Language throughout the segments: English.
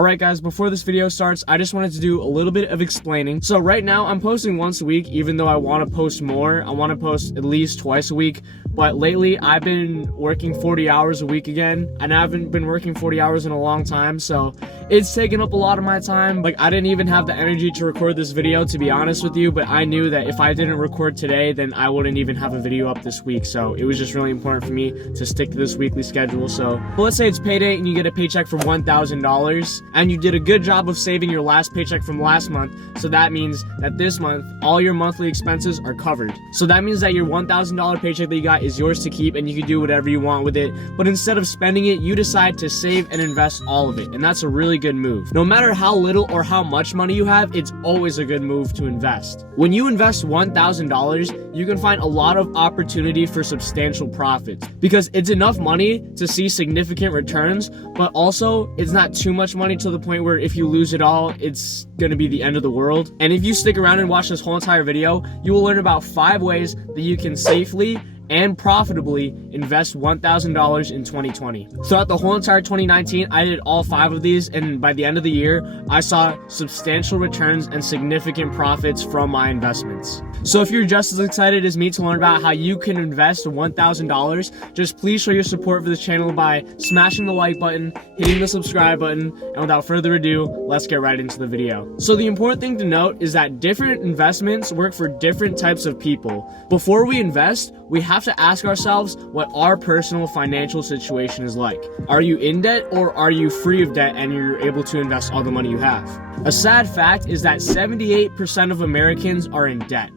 Alright guys, before this video starts, I just wanted to do a little bit of explaining. So right now, I'm posting once a week, even though I want to post more. I want to post at least twice a week. But lately, I've been working 40 hours a week again, and I haven't been working 40 hours in a long time, so it's taken up a lot of my time. Like, I didn't even have the energy to record this video, to be honest with you, but I knew that if I didn't record today, then I wouldn't even have a video up this week, so it was just really important for me to stick to this weekly schedule. So let's say it's payday and you get a paycheck for $1,000, and you did a good job of saving your last paycheck from last month, so that means that this month, all your monthly expenses are covered. So that means that your $1,000 paycheck that you got is yours to keep, and you can do whatever you want with it. But instead of spending it, you decide to save and invest all of it, and that's a really good move. No matter how little or how much money you have, it's always a good move to invest. When you invest $1,000, you can find a lot of opportunity for substantial profits, because it's enough money to see significant returns, but also it's not too much money to the point where if you lose it all, it's gonna be the end of the world. And if you stick around and watch this whole entire video, you will learn about 5 ways that you can safely and profitably invest $1,000 in 2020. Throughout the whole entire 2019, I did all 5 of these, and by the end of the year, I saw substantial returns and significant profits from my investments. So if you're just as excited as me to learn about how you can invest $1,000, just please show your support for this channel by smashing the like button, hitting the subscribe button, and without further ado, let's get right into the video. So the important thing to note is that different investments work for different types of people. Before we invest, we have to ask ourselves what our personal financial situation is like. Are you in debt, or are you free of debt and you're able to invest all the money you have? A sad fact is that 78% of Americans are in debt.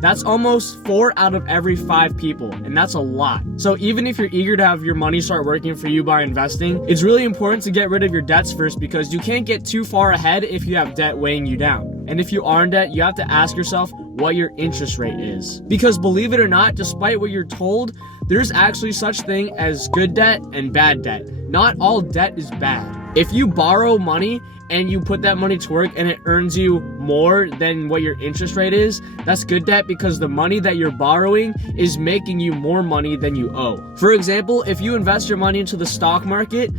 That's almost 4 out of every 5 people, and that's a lot. So even if you're eager to have your money start working for you by investing, it's really important to get rid of your debts first, because you can't get too far ahead if you have debt weighing you down. And if you are in debt, you have to ask yourself what your interest rate is. Because believe it or not, despite what you're told, there's actually such thing as good debt and bad debt. Not all debt is bad. If you borrow money and you put that money to work and it earns you more than what your interest rate is, that's good debt, because the money that you're borrowing is making you more money than you owe. For example, if you invest your money into the stock market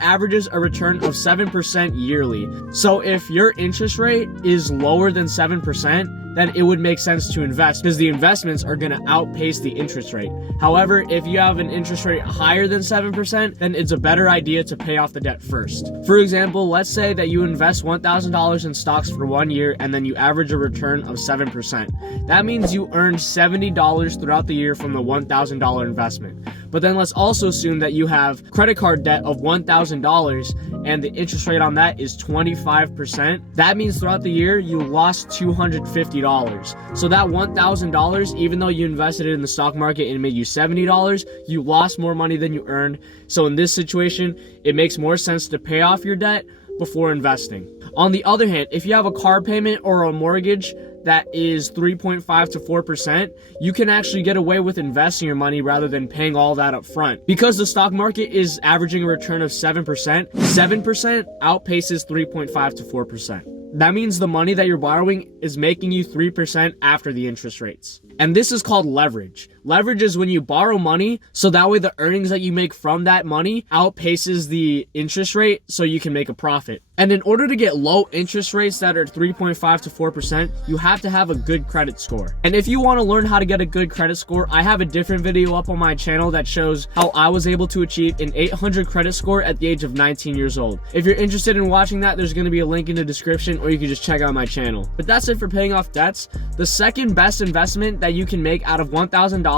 averages a return of 7% yearly. So if your interest rate is lower than 7%, then it would make sense to invest, because the investments are going to outpace the interest rate. However, if you have an interest rate higher than 7%, then it's a better idea to pay off the debt first. For example, let's say that you invest $1,000 in stocks for 1 year and then you average a return of 7%. That means you earned $70 throughout the year from the $1,000 investment. But then let's also assume that you have credit card debt of $1,000 and the interest rate on that is 25%. That means throughout the year, you lost $250. So that $1,000, even though you invested it in the stock market and it made you $70, you lost more money than you earned. So in this situation, it makes more sense to pay off your debt before investing. On the other hand, if you have a car payment or a mortgage that is 3.5 to 4%, you can actually get away with investing your money rather than paying all that up front. Because the stock market is averaging a return of 7%, 7% outpaces 3.5 to 4%. That means the money that you're borrowing is making you 3% after the interest rates. And this is called leverage. Leverage is when you borrow money, so that way the earnings that you make from that money outpaces the interest rate, so you can make a profit. And in order to get low interest rates that are 3.5 to 4%, you have to have a good credit score. And if you want to learn how to get a good credit score, I have a different video up on my channel that shows how I was able to achieve an 800 credit score at the age of 19 years old. If you're interested in watching that, there's going to be a link in the description, or you can just check out my channel. But that's it for paying off debts. The second best investment that you can make out of $1,000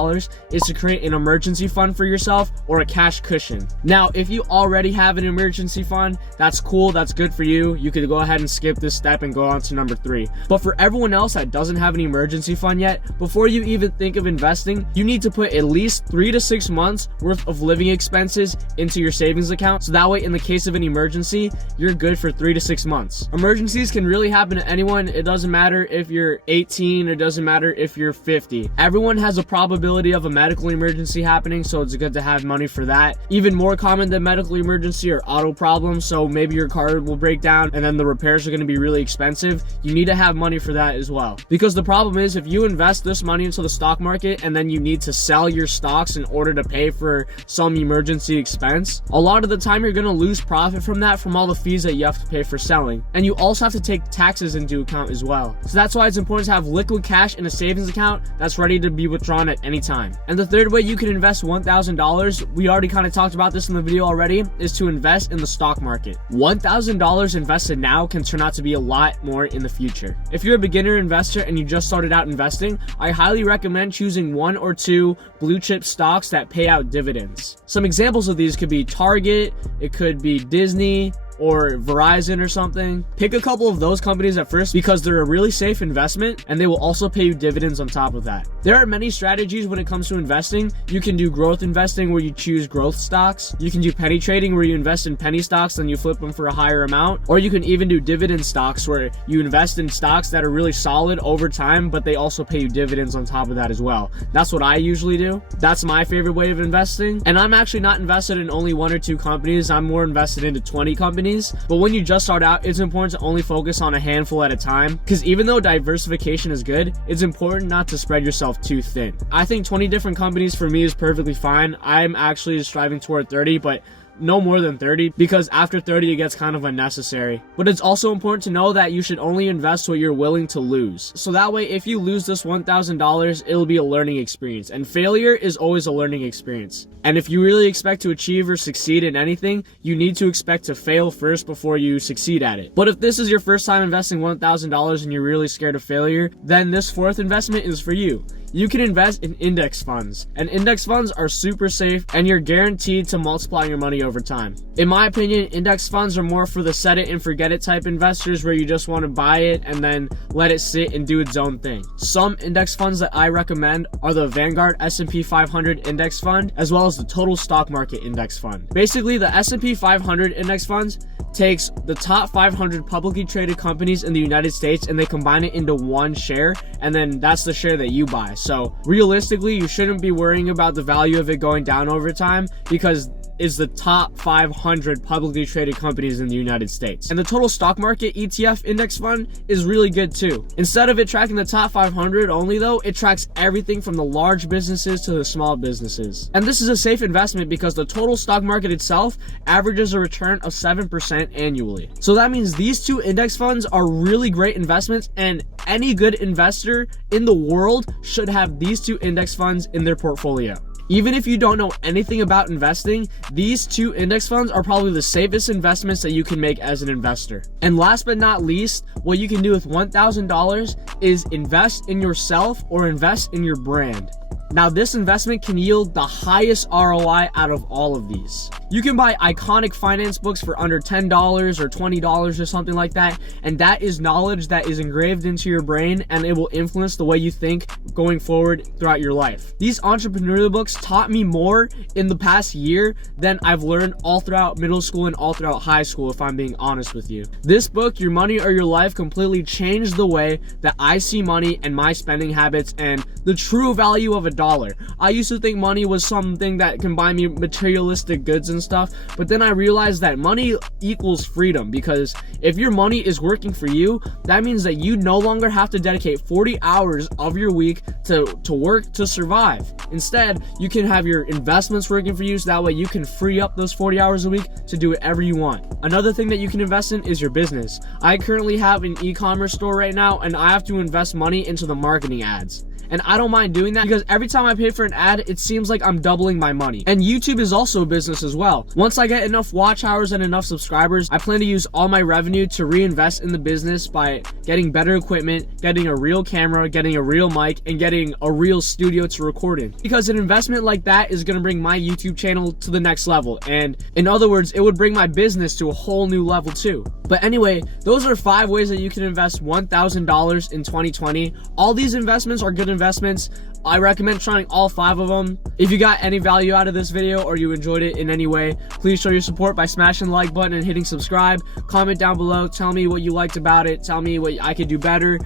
is to create an emergency fund for yourself, or a cash cushion. Now, if you already have an emergency fund, that's cool, that's good for you. You could go ahead and skip this step and go on to number 3. But for everyone else that doesn't have an emergency fund yet, before you even think of investing, you need to put at least 3 to 6 months worth of living expenses into your savings account, so that way in the case of an emergency, you're good for 3 to 6 months. Emergencies can really happen to anyone. It doesn't matter if you're 18, it doesn't matter if you're 50. 50-50. Everyone has a probability of a medical emergency happening, so it's good to have money for that. Even more common than medical emergency are auto problems, so maybe your car will break down and then the repairs are going to be really expensive. You need to have money for that as well. Because the problem is, if you invest this money into the stock market and then you need to sell your stocks in order to pay for some emergency expense, a lot of the time you're going to lose profit from that, from all the fees that you have to pay for selling. And you also have to take taxes into account as well. So that's why it's important to have liquid cash in a savings account that's ready to be withdrawn at any time. And the third way you can invest $1,000, we already kind of talked about this in the video already, is to invest in the stock market. $1,000 invested now can turn out to be a lot more in the future. If you're a beginner investor and you just started out investing, I highly recommend choosing 1 or 2 blue chip stocks that pay out dividends. Some examples of these could be Target, it could be Disney, or Verizon or something. Pick a couple of those companies at first because they're a really safe investment and they will also pay you dividends on top of that. There are many strategies when it comes to investing. You can do growth investing where you choose growth stocks. You can do penny trading where you invest in penny stocks then you flip them for a higher amount. Or you can even do dividend stocks where you invest in stocks that are really solid over time but they also pay you dividends on top of that as well. That's what I usually do. That's my favorite way of investing. And I'm actually not invested in only 1 or 2 companies. I'm more invested into 20 companies. But when you just start out, it's important to only focus on a handful at a time, because even though diversification is good, it's important not to spread yourself too thin. I think 20 different companies for me is perfectly fine. I'm actually striving toward 30, but no more than 30, because after 30 it gets kind of unnecessary. But it's also important to know that you should only invest what you're willing to lose. So that way, if you lose this $1,000, it'll be a learning experience, and failure is always a learning experience. And if you really expect to achieve or succeed in anything, you need to expect to fail first before you succeed at it. But if this is your first time investing $1,000 and you're really scared of failure, then this 4th investment is for you. You can invest in index funds, and index funds are super safe and you're guaranteed to multiply your money over time. In my opinion, index funds are more for the set it and forget it type investors where you just want to buy it and then let it sit and do its own thing. Some index funds that I recommend are the Vanguard S&P 500 index fund as well as the total stock market index fund. Basically, the S&P 500 index funds takes the top 500 publicly traded companies in the United States and they combine it into one share, and then that's the share that you buy. So realistically, you shouldn't be worrying about the value of it going down over time because it's the top 500 publicly traded companies in the United States. And the total stock market ETF index fund is really good too. Instead of it tracking the top 500 only though, it tracks everything from the large businesses to the small businesses. And this is a safe investment because the total stock market itself averages a return of 7% annually. So that means these 2 index funds are really great investments, and any good investor in the world should have these 2 index funds in their portfolio. Even if you don't know anything about investing, these 2 index funds are probably the safest investments that you can make as an investor. And last but not least, what you can do with $1,000 is invest in yourself or invest in your brand. Now, this investment can yield the highest ROI out of all of these. You can buy iconic finance books for under $10 or $20 or something like that, and that is knowledge that is engraved into your brain and it will influence the way you think going forward throughout your life. These entrepreneurial books taught me more in the past year than I've learned all throughout middle school and all throughout high school, if I'm being honest with you. This book, Your Money or Your Life, completely changed the way that I see money and my spending habits and the true value of a dollar. I used to think money was something that can buy me materialistic goods and stuff, but then I realized that money equals freedom, because if your money is working for you, that means that you no longer have to dedicate 40 hours of your week to work to survive. Instead, you can have your investments working for you, so that way you can free up those 40 hours a week to do whatever you want. Another thing that you can invest in is your business. I currently have an e-commerce store right now, and I have to invest money into the marketing ads. And I don't mind doing that because every time I pay for an ad, it seems like I'm doubling my money. And YouTube is also a business as well. Once I get enough watch hours and enough subscribers, I plan to use all my revenue to reinvest in the business by getting better equipment, getting a real camera, getting a real mic, and getting a real studio to record in. Because an investment like that is going to bring my YouTube channel to the next level. And in other words, it would bring my business to a whole new level too. But anyway, those are 5 ways that you can invest $1,000 in 2020. All these investments are good investments. I recommend trying all 5 of them. If you got any value out of this video or you enjoyed it in any way, please show your support by smashing the like button and hitting subscribe. Comment down below, tell me what you liked about it, tell me what I could do better.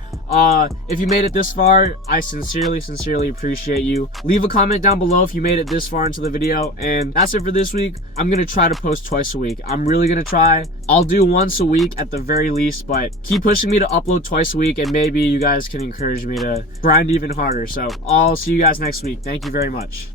If you made it this far, I sincerely appreciate you. Leave a comment down below if you made it this far into the video. And that's it for this week. I'm gonna try to post twice a week. I'm really gonna try. I'll do once a week at the very least, but keep pushing me to upload twice a week, and maybe you guys can encourage me to grind even harder. So I'll see you guys next week. Thank you very much.